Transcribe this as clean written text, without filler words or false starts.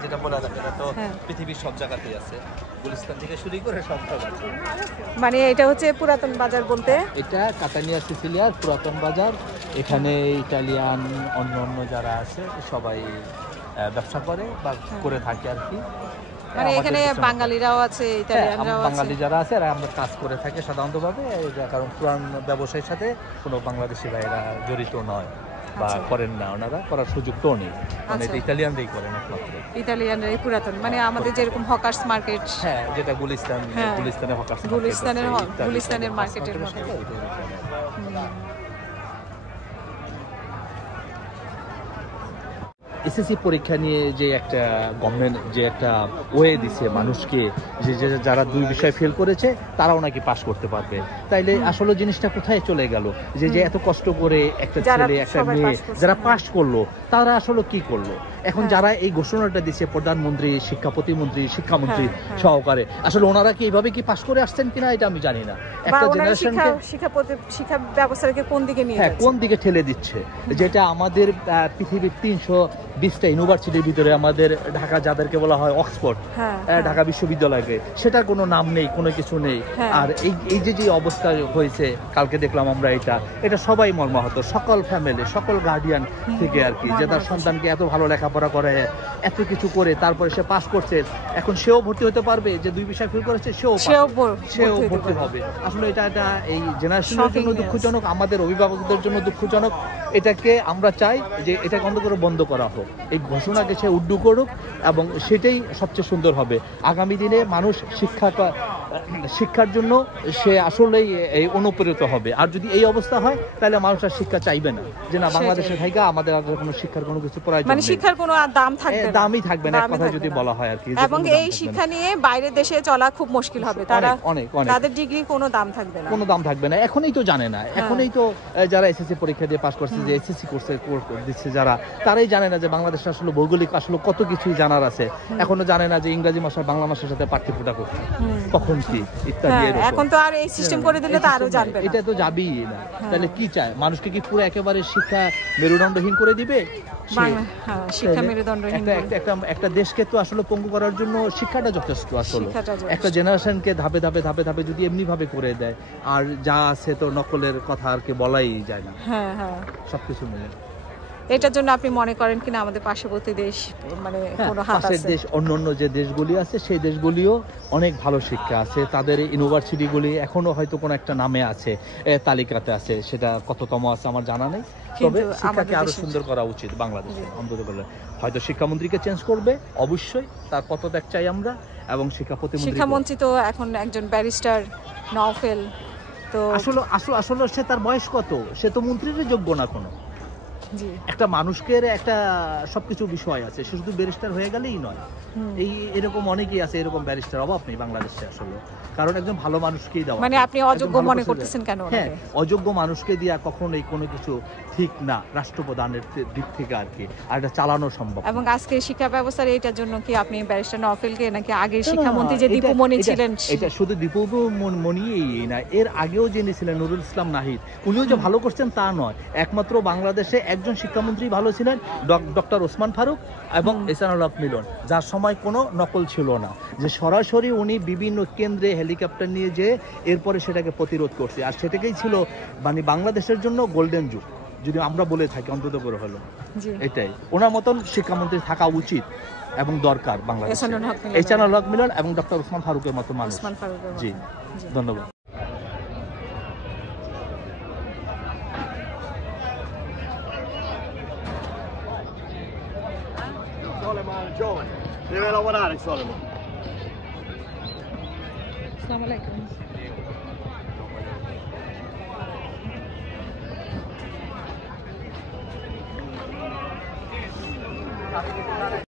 যেটা বলা যায় এটা তো পৃথিবীর সব জায়গাতেই আছে, গুলিস্তান থেকে শুরু করে সব জায়গায়। মানে এটা হচ্ছে পুরাতন বাজার বলতে, এটা কাতানিয়া সিসিলিয়ার পুরাতন বাজার। এখানে ইটালিয়ান অন্য অন্য যারা আছে সবাই ব্যবসা করে বা করে থাকে আর কি। মানে এখানে বাঙালিরাও আছে, ইতালিয়ানরাও আছে, বাঙালি যারা আছে এরা আমরা কাজ করে থাকে সাধারণতভাবে, কারণ পুরান ব্যবসায়ের সাথে কোনো বাংলাদেশি ভাইরা জড়িত নয় বা করেন না, ওনারা করার সুযোগটাও নেই, মানে ইতালিয়ানরাই করেন একমাত্র। ইতালিয়ানরাই পুরাতন, মানে আমাদের যেরকম হকার্স মার্কেট, হ্যাঁ যেটা গুলিস্তানের হকার্স গুলিস্তানের মার্কেটের মতো। এসএসসি পরীক্ষা নিয়ে যে একটা গভর্নমেন্ট যে একটা ওয়ে দিছে মানুষকে, যে যারা দুই বিষয় ফেল করেছে তারাও নাকি পাস করতে পারবে, তাইলে আসলে জিনিসটা কোথায় চলে গেল? যে এত কষ্ট করে একটা ছেলে একটা মেয়ে যারা পাস করলো তারা আসলে কি করলো? এখন যারা এই ঘোষণাটা দিচ্ছে প্রধানমন্ত্রী, শিক্ষা প্রতিমন্ত্রী, শিক্ষামন্ত্রী সহকারে, আসলে ওনারা কি এইভাবে কি পাস করে আসছেন কিনা এটা আমি জানি না। একটা জেনারেশনকে শিক্ষা ব্যবস্থাকে কোন দিকে নিয়ে যাচ্ছে, কোন দিকে ঠেলে দিচ্ছে, যেটা আমাদের পৃথিবীর 320টা ইউনিভার্সিটির ভিতরে আমাদের ঢাকা যাদেরকে বলা হয় অক্সফোর্ড, ঢাকা বিশ্ববিদ্যালয়কে, সেটার কোনো নাম নেই, কোনো কিছু নেই। আর এই যে অবস্থা হয়েছে কালকে দেখলাম আমরা, এটা সবাই মর্মাহত, সকল ফ্যামিলি, সকল গার্ডিয়ান থেকে আর কি, যে তার সন্তানকে এত ভালো লেখাপড়া করে, এত কিছু করে, তারপরে সে পাস করছে, এখন সেও ভর্তি হতে পারবে, যে দুই বিষয় ফেল করেছে সেও ভর্তি হবে। আসলে এটা এই জেনারেশনের জন্য দুঃখজনক, আমাদের অভিভাবকদের জন্য দুঃখজনক। এটাকে আমরা চাই যে এটাকে বন্ধ করা হোক, এই ঘোষণাকে সে উড্ডু করুক, এবং সেটাই সবচেয়ে সুন্দর হবে। আগামী দিনে মানুষ শিক্ষার জন্য সে আসলেই অনুপ্রেরিত হবে। আর যদি এই অবস্থা হয় তাহলে মানুষ আর শিক্ষা চাইবে না, যে না বাংলাদেশে থাইকা আমাদের আর কোনো শিক্ষার কোনো কিছু প্রয়োজন নেই, মানে শিক্ষার কোনো দাম থাকবে না, দামই থাকবে না, এক কথা যদি বলা হয় আর কি। এবং এই শিক্ষা নিয়ে বাইরের দেশে চলা খুব মুশকিল হবে, তাদের ডিগ্রি কোনো দাম থাকবে না, এখনই তো জানে না, এখনই তো যারা এসএসসি পরীক্ষা দিয়ে পাস করছে, যে এসএসসি কোর্সে দিচ্ছে যারা, তারাই জানে না যে বাংলাদেশে আসলে ভৌগোলিক আসলে কত কিছুই জানার আছে, এখনো জানে না যে ইংরেজি ভাষা বাংলা ভাষার সাথে পার্থক্যটা করছে কখন কি ইত্যাদি। এখন তো আর এই সিস্টেম করে দিলে তো আরো জানবে না, এটা তো যাবেই না। তাহলে কি চায় মানুষকে? কি পুরো একেবারে শিক্ষা মেরুদণ্ডহীন করে দিবে? একটা দেশকে তো আসলে পঙ্গু করার জন্য শিক্ষাটা যথেষ্ট। আসলে একটা জেনারেশনকে ধাপে ধাপে যদি এমনি ভাবে করে দেয়, আর যা আছে তো নকলের কথা আর কি বলাই যায় না, সবকিছু মিলে। এটার জন্য আপনি মনে করেন কিনা আমাদের পার্শ্ববর্তী দেশ, মানে কোনো হাত আছে? দেশ, অন্যান্য যে দেশগুলি আছে সেই দেশগুলিও অনেক ভালো শিক্ষা আছে, তাদের ইউনিভার্সিটিগুলি এখনো হয়তো কোনো একটা নামে আছে, তালিকাতে আছে, সেটা কততম আছে আমার জানা নেই। তবে শিক্ষাকে আরো সুন্দর করা উচিত বাংলাদেশে, অন্তত বলে হয়তো শিক্ষামন্ত্রীকে চেঞ্জ করবে, অবশ্যই তার পদত্যাগ চাই আমরা, এবং শিক্ষামন্ত্রী তো এখন একজন ব্যারিস্টার নওফেল, তো আসলে সে তার বয়স কত? সে তো মন্ত্রীর যোগ্য না কোনো। একটা মানুষকে একটা সবকিছু বিষয় আছে, সে শুধু ব্যারিস্টার হয়ে গেলেই নয়। এরকম অনেকেই আছে, এরকম ব্যারিস্টার অভাব নেই বাংলাদেশে আসলে, কারণ একজন ভালো মানুষকেই দেওয়া। মানে আপনি অযোগ্য মনে করতেছেন কেন? অযোগ্য মানুষকে দিয়া কখনোই কোনো কিছু ঠিক না, রাষ্ট্রপ্রধানের দিক থেকে আর কি, আর এটা চালানো সম্ভব। এবং আজকে শিক্ষা ব্যবস্থার এইটার জন্য কি আপনি ব্যারিস্টার নওফেলকে, নাকি আগের শিক্ষামন্ত্রী যে দীপুমণি ছিলেন? এটা শুধু দীপুমণিই না, এর আগেও যিনি ছিলেন নুরুল ইসলাম নাহিদ, উনিও যে ভালো করছেন তা নয়, একমাত্র বাংলাদেশে একজন শিক্ষামন্ত্রী ভালো ছিলেন, ডক্টর ওসমান ফারুক এবং এহসানুল হক মিলন, যার সময় কোনো নকল ছিল না, যে সরাসরি উনি বিভিন্ন কেন্দ্রে হেলিকপ্টার নিয়ে যেয়ে এরপরে সেটাকে প্রতিরোধ করছে, আর সেটাকেই ছিল মানে বাংলাদেশের জন্য গোল্ডেন যুগ, যদি আমরা বলে থাকি অন্তত করে হলো। এটাই ওনার মতন শিক্ষামন্ত্রী থাকা উচিত এবং দরকার বাংলাদেশে, এহসানুল হক মিলন এবং ডক্টর ওসমান ফারুকের মতো মানুষ। জি, ধন্যবাদ। Soleman, giovane, deve lavorare Soleman. Assalamu alaikum.